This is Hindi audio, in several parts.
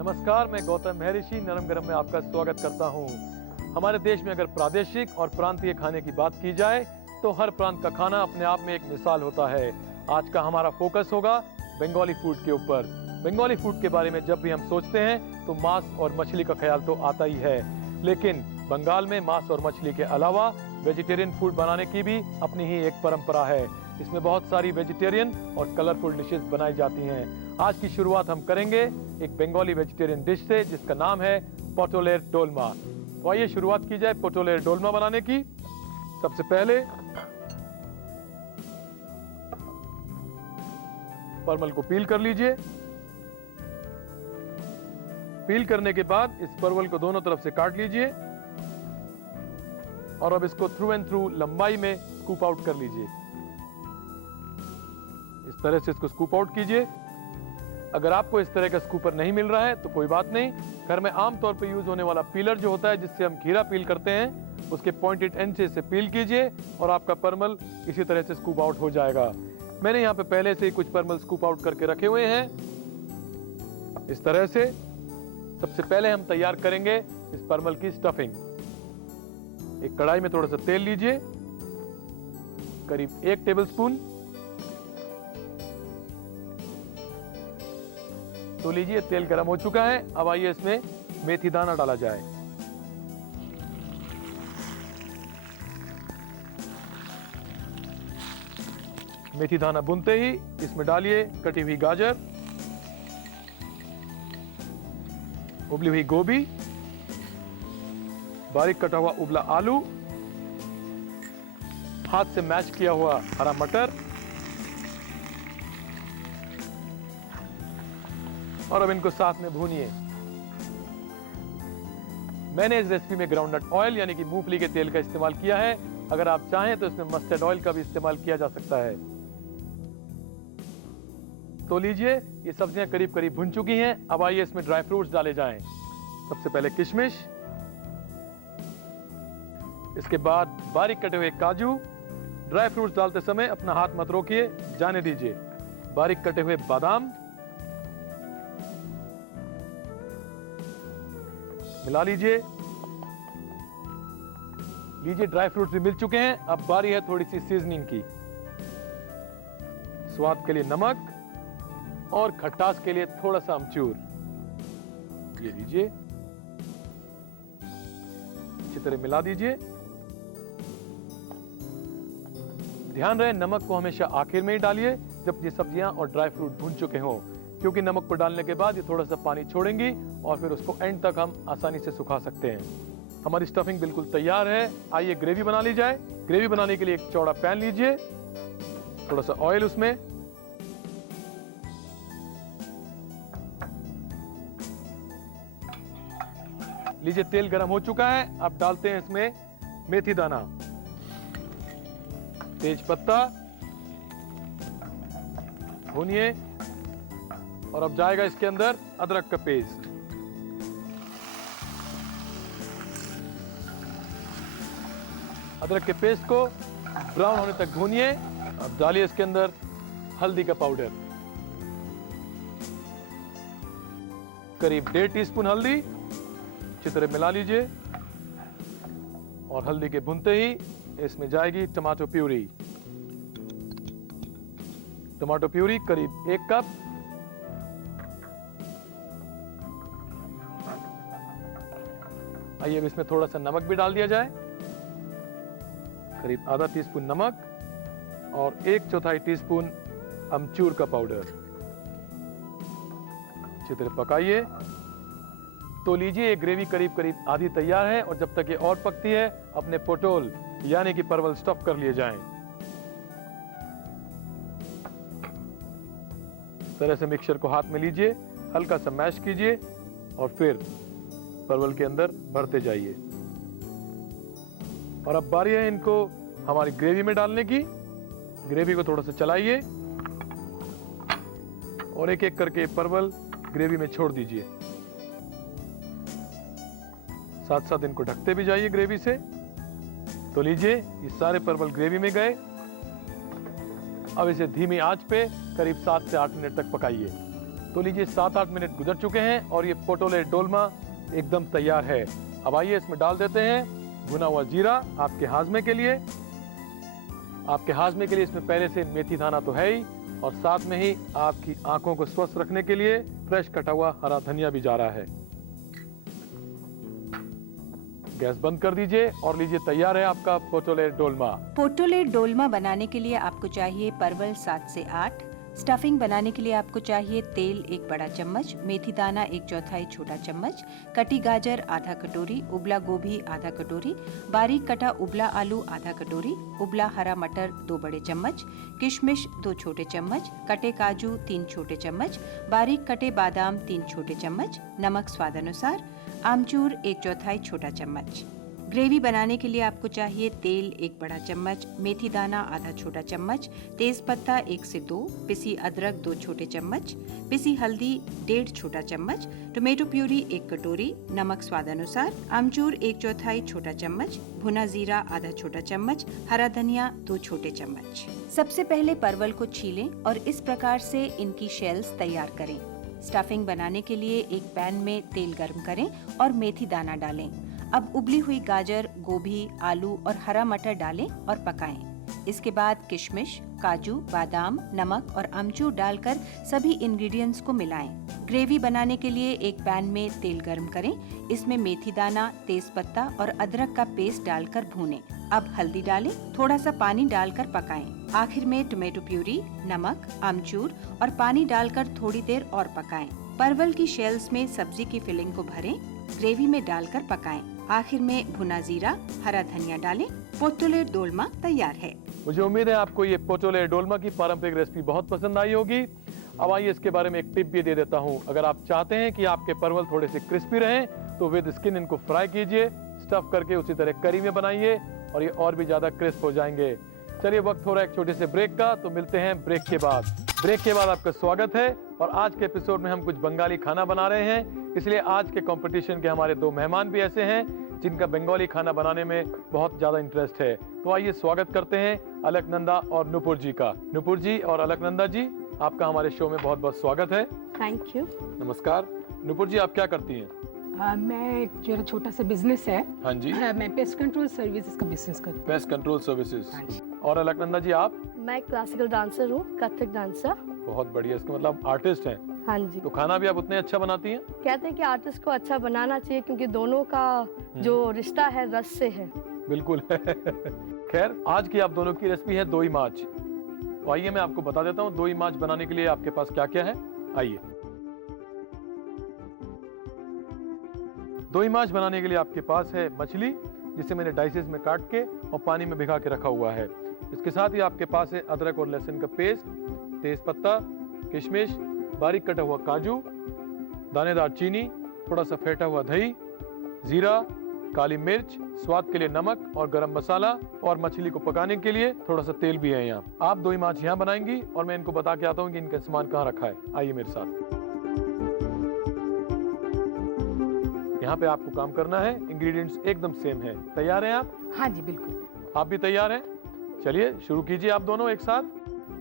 नमस्कार, मैं गौतम महर्षि नरम गरम में आपका स्वागत करता हूं। हमारे देश में अगर प्रादेशिक और प्रांतीय खाने की बात की जाए तो हर प्रांत का खाना अपने आप में एक मिसाल होता है। आज का हमारा फोकस होगा बंगाली फूड के ऊपर। बंगाली फूड के बारे में जब भी हम सोचते हैं तो मांस और मछली का ख्याल तो आता ही है, लेकिन बंगाल में मांस और मछली के अलावा वेजिटेरियन फूड बनाने की भी अपनी ही एक परंपरा है। इसमें बहुत सारी वेजिटेरियन और कलरफुल डिशेस बनाई जाती हैं। आज की शुरुआत हम करेंगे एक बंगाली वेजिटेरियन डिश से जिसका नाम है पोटोलेर डोलमा। तो आइए शुरुआत की जाए पोटोलेर डोलमा बनाने की। सबसे पहले परवल को पील कर लीजिए। पील करने के बाद इस परवल को दोनों तरफ से काट लीजिए और अब इसको थ्रू एंड थ्रू लंबाई में स्कूप आउट कर लीजिए। इस तरह से इसको स्कूप आउट कीजिए। अगर आपको इस तरह का स्कूपर नहीं मिल रहा है तो कोई बात नहीं, घर में आमतौर पर यूज होने वाला पीलर जो होता है जिससे हम खीरा पील करते हैं, उसके पॉइंटेड एंड से इसे पील कीजिए और आपका परमल इसी तरह से स्कूप आउट हो जाएगा। मैंने यहाँ पे पहले से ही कुछ परमल स्कूप आउट करके रखे हुए हैं। इस तरह से सबसे पहले हम तैयार करेंगे इस परमल की स्टफिंग। एक कढ़ाई में थोड़ा सा तेल लीजिए, करीब 1 टेबलस्पून। तो लीजिए, तेल गर्म हो चुका है। अब आइए इसमें मेथी दाना डाला जाए। मेथी दाना भुनते ही इसमें डालिए कटी हुई गाजर, उबली हुई गोभी, बारीक कटा हुआ उबला आलू, हाथ से मैश किया हुआ हरा मटर और अब इनको साथ में भूनिए। मैंने इस रेसिपी में ग्राउंडनट ऑयल यानी कि मूंगफली के तेल का इस्तेमाल किया है। अगर आप चाहें तो इसमें मस्टर्ड ऑयल का भी इस्तेमाल किया जा सकता है। तो लीजिए, ये सब्जियां करीब करीब भुन चुकी हैं। अब आइए इसमें ड्राई फ्रूट्स डाले जाएं। सबसे पहले किशमिश, इसके बाद बारीक कटे हुए काजू। ड्राई फ्रूट्स डालते समय अपना हाथ मत रोकिए, जाने दीजिए। बारीक कटे हुए बादाम मिला लीजिए। लीजिए, ड्राई फ्रूट्स भी मिल चुके हैं। अब बारी है थोड़ी सी सीजनिंग की। स्वाद के लिए नमक और खटास के लिए थोड़ा सा अमचूर। ये लीजिए, अच्छी तरह मिला दीजिए। ध्यान रहे, नमक को हमेशा आखिर में ही डालिए जब ये सब्जियां और ड्राई फ्रूट भून चुके हों, क्योंकि नमक को डालने के बाद ये थोड़ा सा पानी छोड़ेंगी और फिर उसको एंड तक हम आसानी से सुखा सकते हैं। हमारी स्टफिंग बिल्कुल तैयार है। आइए ग्रेवी बना ली जाए। ग्रेवी बनाने के लिए एक चौड़ा पैन लीजिए, थोड़ा सा ऑयल उसमें, लीजिए तेल गर्म हो चुका है। अब डालते हैं इसमें मेथी दाना, तेज पत्ता, भूनिए और अब जाएगा इसके अंदर अदरक का पेस्ट। अदरक के पेस्ट को ब्राउन होने तक भूनिए। अब डालिए इसके अंदर हल्दी का पाउडर, करीब 1.5 टीस्पून हल्दी। अच्छी तरह मिला लीजिए और हल्दी के भुनते ही इसमें जाएगी टमाटो प्यूरी। टमाटो प्यूरी करीब 1 कप। आइए अब इसमें थोड़ा सा नमक भी डाल दिया जाए, करीब आधा टीस्पून नमक और 1/4 टीस्पून अमचूर का पाउडर। अच्छी तरह पकाइए। तो लीजिए, ये ग्रेवी करीब करीब आधी तैयार है और जब तक ये और पकती है अपने पोटोल यानी कि परवल स्टफ कर लिए जाएं। इस तरह से मिक्सचर को हाथ में लीजिए, हल्का सा मैश कीजिए और फिर परवल के अंदर भरते जाइए। और अब बारी है इनको हमारी ग्रेवी में डालने की। ग्रेवी को थोड़ा सा चलाइए और एक एक करके परवल ग्रेवी में छोड़ दीजिए। साथ साथ इनको ढकते भी जाइए ग्रेवी से। तो लीजिए, ये सारे परवल ग्रेवी में गए। अब इसे धीमी आंच पे करीब 7 से 8 मिनट तक पकाइए। तो लीजिए 7-8 मिनट गुजर चुके हैं और ये पोटोले डोलमा एकदम तैयार है। अब आइए इसमें डाल देते हैं भुना हुआ जीरा आपके हाजमे के लिए। आपके हाजमे के लिए इसमें पहले से मेथी दाना तो है ही, और साथ में ही आपकी आंखों को स्वस्थ रखने के लिए फ्रेश कटा हुआ हरा धनिया भी जा रहा है। गैस बंद कर दीजिए और लीजिए तैयार है आपका पोटोले डोलमा। पोटोले डोलमा बनाने के लिए आपको चाहिए परवल 7 से 8। स्टफिंग बनाने के लिए आपको चाहिए तेल 1 बड़ा चम्मच, मेथी दाना 1/4 छोटा चम्मच, कटी गाजर आधा कटोरी, उबला गोभी आधा कटोरी, बारीक कटा उबला आलू आधा कटोरी, उबला हरा मटर 2 बड़े चम्मच, किशमिश 2 छोटे चम्मच, कटे काजू 3 छोटे चम्मच, बारीक कटे बादाम 3 छोटे चम्मच, नमक स्वादानुसार, आमचूर 1/4 छोटा चम्मच। ग्रेवी बनाने के लिए आपको चाहिए तेल 1 बड़ा चम्मच, मेथी दाना आधा छोटा चम्मच, तेज पत्ता 1 से 2, पिसी अदरक 2 छोटे चम्मच, पिसी हल्दी 1.5 छोटा चम्मच, टोमेटो प्यूरी 1 कटोरी, नमक स्वादानुसार, आमचूर 1/4 छोटा चम्मच, भुना जीरा आधा छोटा चम्मच, हरा धनिया 2 छोटे चम्मच। सबसे पहले परवल को छीलें और इस प्रकार से इनकी शेल्स तैयार करें। स्टफिंग बनाने के लिए एक पैन में तेल गर्म करें और मेथी दाना डालें। अब उबली हुई गाजर, गोभी, आलू और हरा मटर डालें और पकाएं। इसके बाद किशमिश, काजू, बादाम, नमक और अमचूर डालकर सभी इंग्रेडिएंट्स को मिलाएं। ग्रेवी बनाने के लिए एक पैन में तेल गर्म करें। इसमें मेथी दाना, तेज पत्ता और अदरक का पेस्ट डालकर भूनें। अब हल्दी डालें, थोड़ा सा पानी डालकर पकाएं। आखिर में टोमेटो प्यूरी, नमक, आमचूर और पानी डालकर थोड़ी देर और पकाएं। परवल की शेल्स में सब्जी की फिलिंग को भरें, ग्रेवी में डालकर पकाएं। आखिर में भुना जीरा, हरा धनिया डालें। पोटोले डोलमा तैयार है। मुझे उम्मीद है आपको ये पोटोले डोलमा की पारंपरिक रेसिपी बहुत पसंद आई होगी। अब आइए इसके बारे में एक टिप भी दे देता हूँ। अगर आप चाहते हैं कि आपके परवल थोड़े से क्रिस्पी रहें तो विद स्किन इनको फ्राई कीजिए, स्टफ करके उसी तरह करी में बनाइए और ये और भी ज्यादा क्रिस्प हो जाएंगे। चलिए वक्त हो रहा है एक छोटे से ब्रेक का, तो मिलते हैं ब्रेक के बाद। ब्रेक के बाद आपका स्वागत है और आज के एपिसोड में हम कुछ बंगाली खाना बना रहे हैं, इसलिए आज के कंपटीशन के हमारे 2 मेहमान भी ऐसे हैं जिनका बंगाली खाना बनाने में बहुत ज्यादा इंटरेस्ट है। तो आइए स्वागत करते हैं अलकनंदा और नुपुर जी का। नुपुर जी और अलकनंदा जी, आपका हमारे शो में बहुत बहुत स्वागत है। Thank you. नमस्कार। नुपुर जी, आप क्या करती हैं? मैं जो छोटा सा बिजनेस है, हाँ जी, मैं पेस्ट कंट्रोल सर्विसेज का बिजनेस करती हूँ। Pest control services. हाँ जी। और अलकनंदा जी, आप? मैं क्लासिकल डांसर हूँ, कथक डांसर। बहुत बढ़िया, इसका मतलब आर्टिस्ट हैं। हाँ जी। तो खाना भी आप उतने अच्छा बनाती हैं? कहते हैं कि आर्टिस्ट को अच्छा बनाना चाहिए क्योंकि दोनों का जो रिश्ता है रस से है। बिल्कुल। खैर, आज की आप दोनों की रेसिपी है दोई माछ। तो आइए मैं आपको बता देता हूँ दोई माछ बनाने के लिए आपके पास क्या क्या है। आइए, दोई माछ बनाने के लिए आपके पास है मछली, जिसे मैंने डाइसेस में काट के और पानी में भिगा के रखा हुआ है। इसके साथ ही आपके पास है अदरक और लहसुन का पेस्ट, तेज पत्ता, किशमिश, बारीक कटा हुआ काजू, दानेदार चीनी, थोड़ा सा फेंटा हुआ दही, जीरा, काली मिर्च, स्वाद के लिए नमक और गरम मसाला, और मछली को पकाने के लिए थोड़ा सा तेल भी है यहाँ। आप दोई माछ यहाँ बनाएंगी और मैं इनको बता के आता हूँ कि इनका सामान कहाँ रखा है। आइए मेरे साथ। यहाँ पे आपको काम करना है, इंग्रेडिएंट्स एकदम सेम है। तैयार हैं आप? हाँ जी, बिल्कुल। आप भी तैयार हैं? चलिए शुरू कीजिए आप दोनों एक साथ।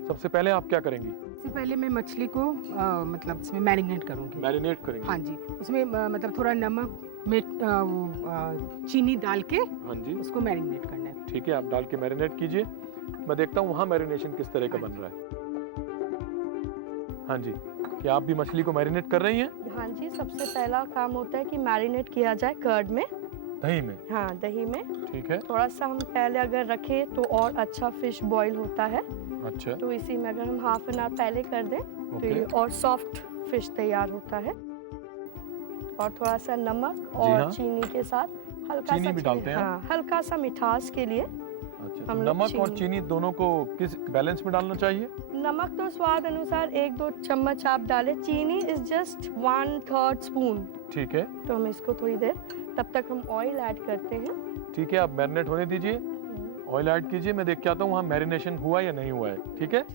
सबसे पहले आप क्या करेंगी? सबसे पहले मैं मछली को मतलब इसमें मैरिनेट करूँगी। मैरिनेट करेंगे? हाँ जी, उसमें मतलब थोड़ा नमक, चीनी डाल के हाँ जी, उसको मैरिनेट करना है। ठीक है, आप डाल के मैरिनेट कीजिए। मैं देखता हूँ वहाँ मैरिनेशन किस तरह का बन रहा है। हाँ जी, क्या आप भी मछली को मैरिनेट कर रही हैं? हाँ जी, सबसे पहला काम होता है कि मैरिनेट किया जाए कर्ड में, दही में। हाँ दही में। ठीक है। थोड़ा सा हम पहले अगर रखें तो और अच्छा फिश बॉईल होता है। अच्छा। तो इसी में अगर हम हाफ एन आवर पहले कर दें तो ये और सॉफ्ट फिश तैयार होता है। और थोड़ा सा नमक और हाँ। चीनी के साथ हल्का चीनी सा भी डालते हैं? हाँ, हल्का सा मिठास के लिए। अच्छा, हम तो लोग नमक और चीनी- चीनी दोनों को किस बैलेंस में डालना चाहिए? नमक तो स्वाद अनुसार 1-2 चम्मच आप डालें। चीनी इज जस्ट 1/3 स्पून। ठीक है। तो हम इसको थोड़ी देर, तब तक हम ऑयल ऐड करते हैं। ठीक है, आप मैरिनेट होने दीजिए, ऑयल ऐड कीजिए। मैं देख के आता हूँ वहाँ मैरिनेशन हुआ या नहीं हुआ है। ठीक है,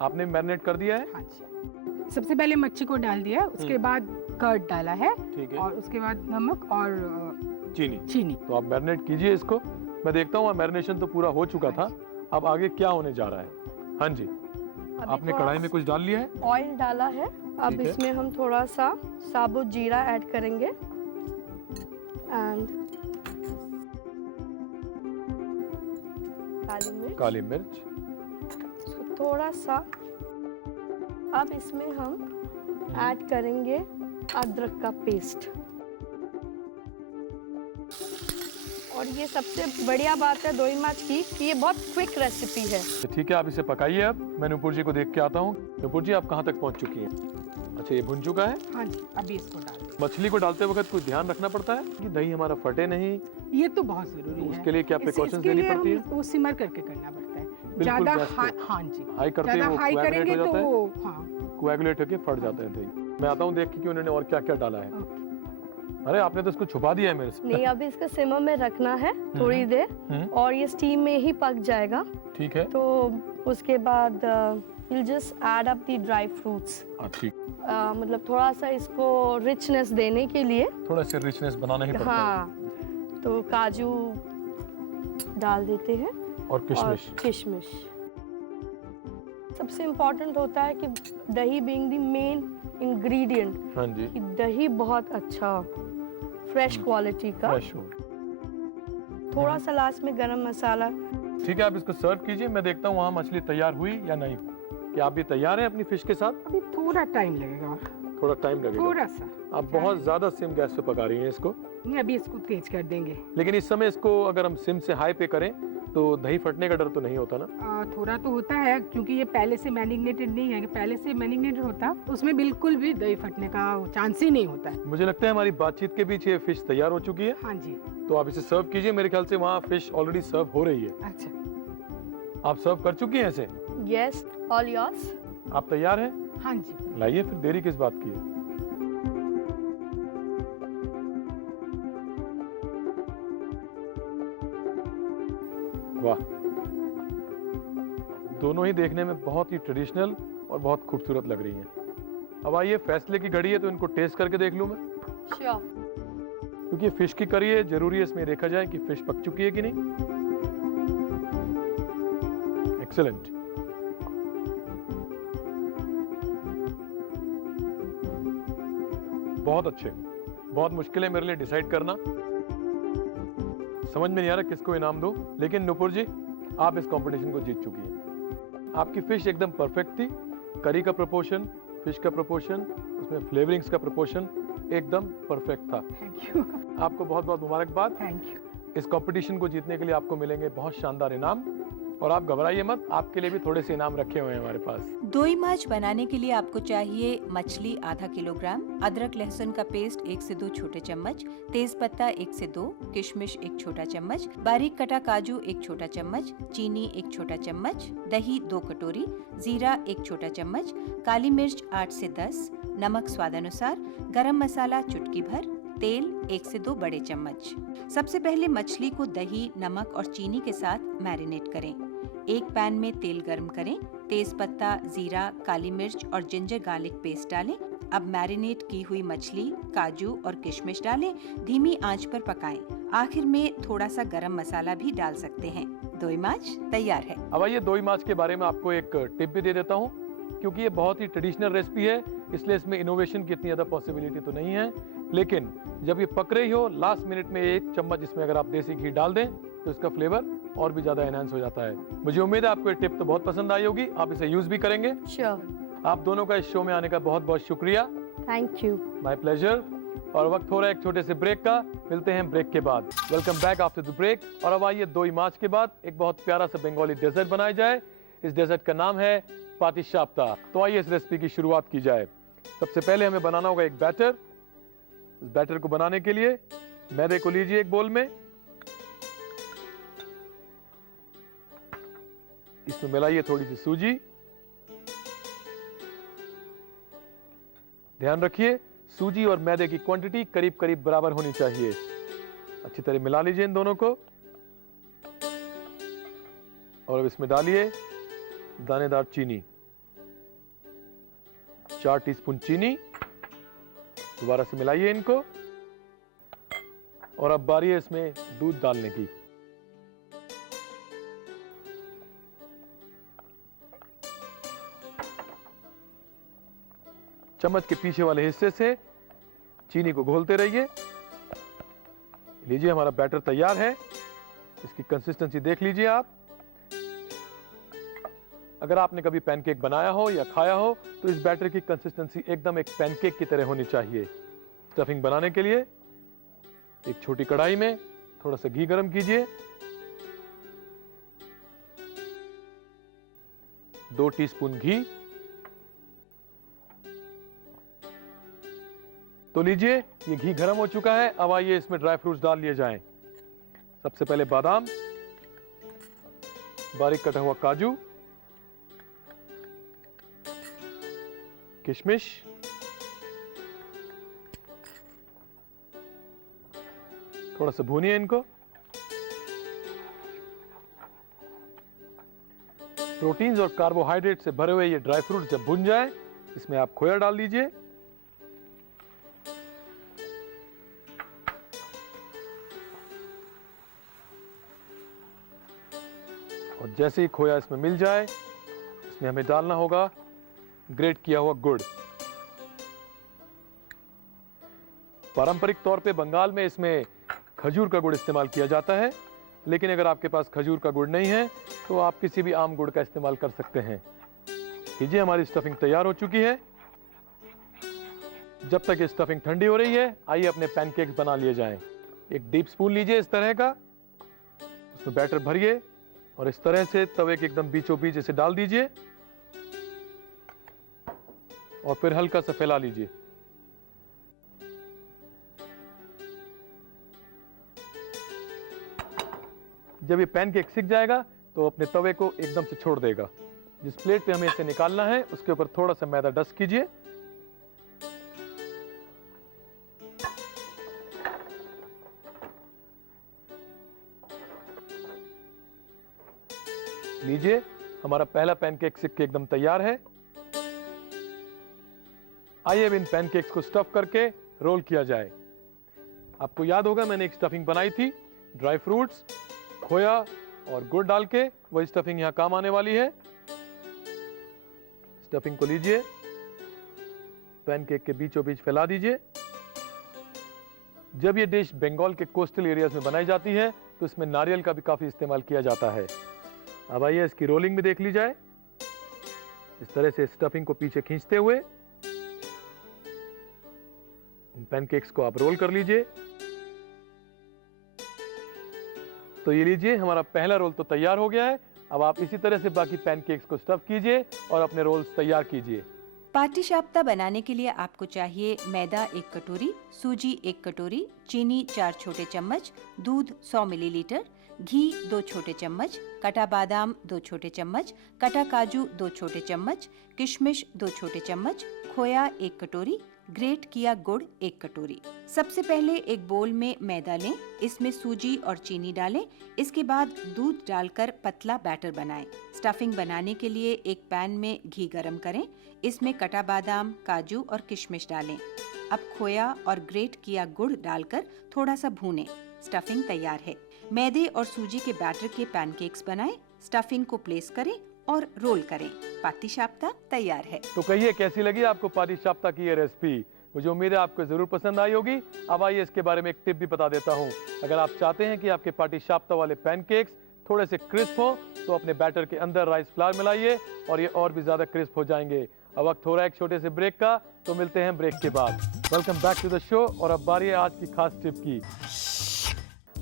आपने मैरिनेट कर दिया है? हाँ जी, सबसे पहले मच्छी को डाल दिया, उसके बाद कर्ड डाला है। ठीक है। और उसके बाद नमक और चीनी। तो आप मैरिनेट कीजिए इसको। मैं देखता हूँ मैरिनेशन तो पूरा हो चुका था। अब आगे क्या होने जा रहा है? हाँ जी, आपने कढ़ाई में कुछ डाल लिया है? ऑयल डाला है। अब ठीक है। इसमें हम थोड़ा सा साबुत जीरा ऐड करेंगे एंड काली मिर्च। इसको थोड़ा सा। अब इसमें हम ऐड करेंगे अदरक का पेस्ट। और ये सबसे बढ़िया बात है दोई माछ की कि ये बहुत क्विक रेसिपी है। ठीक है, आप इसे पकाइए। अब मैं नुपुर जी को देख के आता हूँ। नुपुर जी, आप कहाँ तक पहुँच चुकी हैं? अच्छा, ये भुन चुका है। हाँ जी, अभी इसको डाल दें। मछली को डालते वक्त कोई ध्यान रखना पड़ता है कि दही हमारा फटे नहीं? ये तो बहुत जरूरी है। उसके लिए क्या प्रिकॉशंस इसके लेनी लिए पड़ती है? हम वो सिमर करके करना पड़ता है। बिल्कुल ज्यादा गैस पे। हाँ जी, हाई करते ज्यादा वो हाई कोएगुलेट करेंगे हो तो जाता है। वो हाँ। कोएगुलेट होके फट जाता है दही। मैं आता हूँ देख के कि उन्होंने और क्या क्या डाला है। ओके। अरे, आपने तो इसको छुपा दिया है मेरे से। नहीं, अभी इसको सिमर में रखना है थोड़ी देर और ये स्टीम में ही पक जाएगा। ठीक है। तो उसके बाद you'll just add up the dry fruits। ठीक। मतलब थोड़ा सा इसको रिचनेस देने के लिए। थोड़ा सा रिचनेस बनाना ही पड़ता है। हाँ, तो काजू डाल देते हैं और किशमिश। सबसे इम्पोर्टेंट होता है कि दही बीइंग द मेन इंग्रेडिएंट। हाँ जी। कि दही बहुत अच्छा फ्रेश क्वालिटी का। फ्रेश हो। थोड़ा सा लास्ट में गरम मसाला। ठीक है, आप इसको सर्व कीजिए। मैं देखता हूँ वहाँ मछली तैयार हुई या नहीं। क्या आप भी तैयार हैं अपनी फिश के साथ? अभी थोड़ा टाइम लगेगा, थोड़ा टाइम लगेगा। थोड़ा सा। आप बहुत ज्यादा सिम गैस पे पका रही हैं इसको। नहीं, अभी इसको तेज कर देंगे। लेकिन इस समय इसको अगर हम सिम से हाई पे करें तो दही फटने का डर तो नहीं होता ना? थोड़ा तो होता है क्योंकि ये पहले से मैरिनेटेड नहीं है। कि पहले से मैरिनेटेड होता उसमें बिल्कुल भी दही फटने का चांस ही नहीं होता है। मुझे लगता है हमारी बातचीत के बीच ये फिश तैयार हो चुकी है। हाँ जी। तो आप इसे सर्व कीजिए। मेरे ख्याल से वहाँ फिश ऑलरेडी सर्व हो रही है। अच्छा। आप सर्व कर चुकी हैं इसे? Yes, all yours. आप तैयार हैं? हाँ जी। लाइए, फिर देरी किस बात की है। वाह, दोनों ही देखने में बहुत ही ट्रेडिशनल और बहुत खूबसूरत लग रही हैं। अब आइए, फैसले की घड़ी है तो इनको टेस्ट करके देख लूं मैं। श्योर। क्योंकि फिश की करी है, जरूरी है इसमें देखा जाए कि फिश पक चुकी है कि नहीं। एक्सीलेंट। बहुत अच्छे। बहुत मुश्किल है मेरे लिए डिसाइड करना। समझ में नहीं आ रहा किसको इनाम दूं। लेकिन नुपुर जी, आप इस कंपटीशन को जीत चुकी हैं। आपकी फिश एकदम परफेक्ट थी। करी का प्रोपोर्शन, फिश का प्रोपोर्शन, उसमें फ्लेवरिंग्स का प्रोपोर्शन एकदम परफेक्ट था। Thank you. आपको बहुत बहुत मुबारकबाद। Thank you. इस कंपटीशन को जीतने के लिए आपको मिलेंगे बहुत शानदार इनाम। और आप घबराइए मत, आपके लिए भी थोड़े से इनाम रखे हुए हैं हमारे पास। दोई माछ बनाने के लिए आपको चाहिए मछली आधा किलोग्राम, अदरक लहसुन का पेस्ट 1 से 2 छोटे चम्मच, तेज पत्ता 1 से 2, किशमिश 1 छोटा चम्मच, बारीक कटा काजू 1 छोटा चम्मच, चीनी 1 छोटा चम्मच, दही 2 कटोरी, जीरा 1 छोटा चम्मच, काली मिर्च 8 से 10, नमक स्वादानुसार, गरम मसाला चुटकी भर, तेल 1 से 2 बड़े चम्मच। सबसे पहले मछली को दही, नमक और चीनी के साथ मैरिनेट करें। एक पैन में तेल गर्म करें, तेज पत्ता, जीरा, काली मिर्च और जिंजर गार्लिक पेस्ट डालें। अब मैरिनेट की हुई मछली, काजू और किशमिश डालें, धीमी आंच पर पकाएं। आखिर में थोड़ा सा गरम मसाला भी डाल सकते हैं। दोई माछ तैयार है। अब आइए, दोई माछ के बारे में आपको एक टिप भी दे देता हूँ। क्योंकि ये बहुत ही ट्रेडिशनल रेसिपी है, इसलिए इसमें इनोवेशन की इतनी ज्यादा पॉसिबिलिटी तो नहीं है। लेकिन जब ये पक रही हो, लास्ट मिनट में 1 चम्मच इसमें अगर आप देसी घी डाल दें तो इसका फ्लेवर और भी ज्यादा एनहांस हो जाता है। मुझे उम्मीद है आपको ये टिप तो बहुत पसंद आई होगी। आप इसे यूज भी करेंगे। श्योर। आप दोनों का इस शो में आने का बहुत बहुत शुक्रिया। Thank you. My pleasure. और वक्त हो रहा है एक छोटे से ब्रेक का। मिलते हैं ब्रेक के बाद। Welcome back after the break. और अब आइए, दोई माछ के बाद एक बहुत प्यारा सा बंगाली डेजर्ट बनाया जाए। इस डेजर्ट का नाम है पाटीशाप्ता। तो आइए इस रेसिपी की शुरुआत की जाए। सबसे पहले हमें बनाना होगा एक बैटर। इस बैटर को बनाने के लिए मैदे को लीजिए एक बोल में, इसमें मिलाइए थोड़ी सी सूजी। ध्यान रखिए, सूजी और मैदे की क्वांटिटी करीब करीब बराबर होनी चाहिए। अच्छी तरह मिला लीजिए इन दोनों को। और अब इसमें डालिए दानेदार चीनी, 4 टीस्पून चीनी। दोबारा से मिलाइए इनको। और अब बारी है इसमें दूध डालने की। चम्मच के पीछे वाले हिस्से से चीनी को घोलते रहिए। लीजिए हमारा बैटर तैयार है। इसकी कंसिस्टेंसी देख लीजिए आप। अगर आपने कभी पैनकेक बनाया हो या खाया हो तो इस बैटर की कंसिस्टेंसी एकदम एक पैनकेक की तरह होनी चाहिए। स्टफिंग बनाने के लिए एक छोटी कढ़ाई में थोड़ा सा घी गरम कीजिए। 2 टीस्पून घी। तो लीजिए ये घी गरम हो चुका है। अब आइए इसमें ड्राई फ्रूट्स डाल लिए जाएं। सबसे पहले बादाम, बारीक कटा हुआ काजू, किशमिश, थोड़ा सा भूनिए इनको। प्रोटीन्स और कार्बोहाइड्रेट से भरे हुए ये ड्राई फ्रूट जब भुन जाए इसमें आप खोया डाल दीजिए। और जैसे ही खोया इसमें मिल जाए इसमें हमें डालना होगा ग्रेट किया हुआ गुड़। पारंपरिक तौर पे बंगाल में इसमें खजूर का गुड़ इस्तेमाल किया जाता है, लेकिन अगर आपके पास खजूर का गुड़ नहीं है तो आप किसी भी आम गुड़ का इस्तेमाल कर सकते हैं। लीजिए हमारी स्टफिंग तैयार हो चुकी है। जब तक ये स्टफिंग ठंडी हो रही है आइए अपने पैनकेक्स बना लिए जाएं। एक डीप स्पून लीजिए इस तरह का, उसमें बैटर भरिए और इस तरह से तवे के एकदम बीचों बीच इसे डाल दीजिए और फिर हल्का सा फैला लीजिए। जब ये पैनकेक सिक जाएगा तो अपने तवे को एकदम से छोड़ देगा। जिस प्लेट पे हमें इसे निकालना है उसके ऊपर थोड़ा सा मैदा डस्ट कीजिए। लीजिए हमारा पहला पैनकेक सिक के एकदम तैयार है। आइए अब इन पैनकेक्स को स्टफ करके रोल किया जाए। आपको याद होगा मैंने एक स्टफिंग बनाई थी, ड्राई फ्रूट्स, खोया और गुड़ डाल के। वही स्टफिंग यहां काम आने वाली है। स्टफिंग को लीजिए, पैनकेक के बीचों बीच फैला दीजिए। जब ये डिश बंगाल के कोस्टल एरियाज में बनाई जाती है तो इसमें नारियल का भी काफी इस्तेमाल किया जाता है। अब आइए इसकी रोलिंग भी देख ली जाए। इस तरह से स्टफिंग को पीछे खींचते हुए इन पैनकेक्स को आप रोल कर लीजिए। तो ये लीजिए हमारा पहला रोल तो तैयार हो गया है। अब आप इसी तरह से बाकी पैनकेक्स को स्टफ कीजिए और अपने रोल्स तैयार कीजिए। पाटीशाप्ता बनाने के लिए आपको चाहिए मैदा 1 कटोरी, सूजी 1 कटोरी, चीनी 4 छोटे चम्मच, दूध 100 मिलीलीटर, घी 2 छोटे चम्मच, कटा बादाम 2 छोटे चम्मच, कटा काजू 2 छोटे चम्मच, किशमिश 2 छोटे चम्मच, खोया 1 कटोरी, ग्रेट किया गुड़ 1 कटोरी। सबसे पहले एक बोल में मैदा लें, इसमें सूजी और चीनी डालें। इसके बाद दूध डालकर पतला बैटर बनाएं। स्टफिंग बनाने के लिए एक पैन में घी गरम करें, इसमें कटा बादाम, काजू और किशमिश डालें। अब खोया और ग्रेट किया गुड़ डालकर थोड़ा सा भूनें। स्टफिंग तैयार है। मैदे और सूजी के बैटर के पैनकेक्स बनाएं, स्टफिंग को प्लेस करें और रोल करें। पाटीशाप्ता तैयार है। तो कहिए कैसी लगी आपको पाटीशाप्ता की ये रेसिपी। मुझे उम्मीद है आपको जरूर पसंद आई होगी। अब आइए इसके बारे में एक टिप भी बता देता हूँ। अगर आप चाहते हैं कि आपके पाटीशाप्ता वाले पैनकेक्स थोड़े से क्रिस्प हो तो अपने बैटर के अंदर राइस फ्लावर मिलाइए और ये और भी ज्यादा क्रिस्प हो जाएंगे। अब वक्त हो रहा है एक छोटे से ब्रेक का, तो मिलते हैं ब्रेक के बाद। Welcome back to the show. और अब बारी है आज की खास टिप की।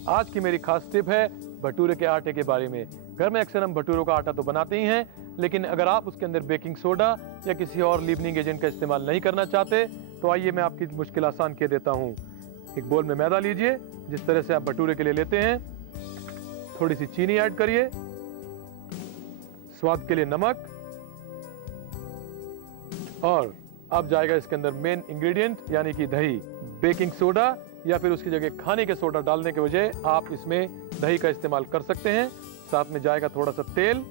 आज की मेरी खास टिप है भटूरे के आटे के बारे में। घर में अक्सर हम भटूरों का आटा तो बनाते ही हैं, लेकिन अगर आप उसके अंदर बेकिंग सोडा या किसी और लीवनिंग एजेंट का इस्तेमाल नहीं करना चाहते तो आइए मैं आपकी मुश्किल आसान कर देता हूँ। एक बोल में मैदा लीजिए, जिस तरह से आप भटूरे के लिए लेते हैं। थोड़ी सी चीनी ऐड करिए, स्वाद के लिए नमक, और अब जाएगा इसके अंदर मेन इंग्रेडिएंट यानी कि दही। बेकिंग सोडा या फिर उसकी जगह खाने के सोडा डालने के बजाय आप इसमें दही का इस्तेमाल कर सकते हैं। साथ में जाएगा थोड़ा सा तेल।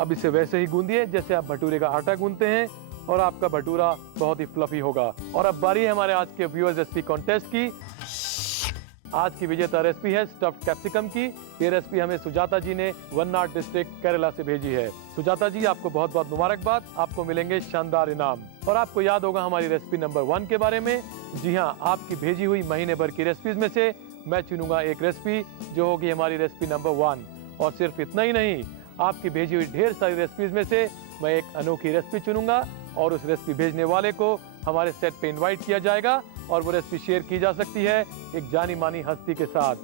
अब इसे वैसे ही गूंदिए जैसे आप भटूरे का आटा गूंदते हैं और आपका भटूरा बहुत ही फ्लफी होगा। और अब बारी है हमारे आज के व्यूअर्स रेसिपी कॉन्टेस्ट की। आज की विजेता रेसिपी है स्टफ्ड कैप्सिकम की। ये रेसिपी हमें सुजाता जी ने वयनाड डिस्ट्रिक्ट केरला से भेजी है। सुजाता जी, आपको बहुत बहुत मुबारकबाद। आपको मिलेंगे शानदार इनाम। और आपको याद होगा हमारी रेसिपी नंबर 1 के बारे में। जी हाँ, आपकी भेजी हुई महीने भर की रेसिपीज में से मैं चुनूंगा एक रेसिपी जो होगी हमारी रेसिपी नंबर 1। और सिर्फ इतना ही नहीं, आपकी भेजी हुई ढेर सारी रेसिपीज में से मैं एक अनोखी रेसिपी चुनूंगा और उस रेसिपी भेजने वाले को हमारे सेट पे इनवाइट किया जाएगा और वो रेसिपी शेयर की जा सकती है एक जानी मानी हस्ती के साथ।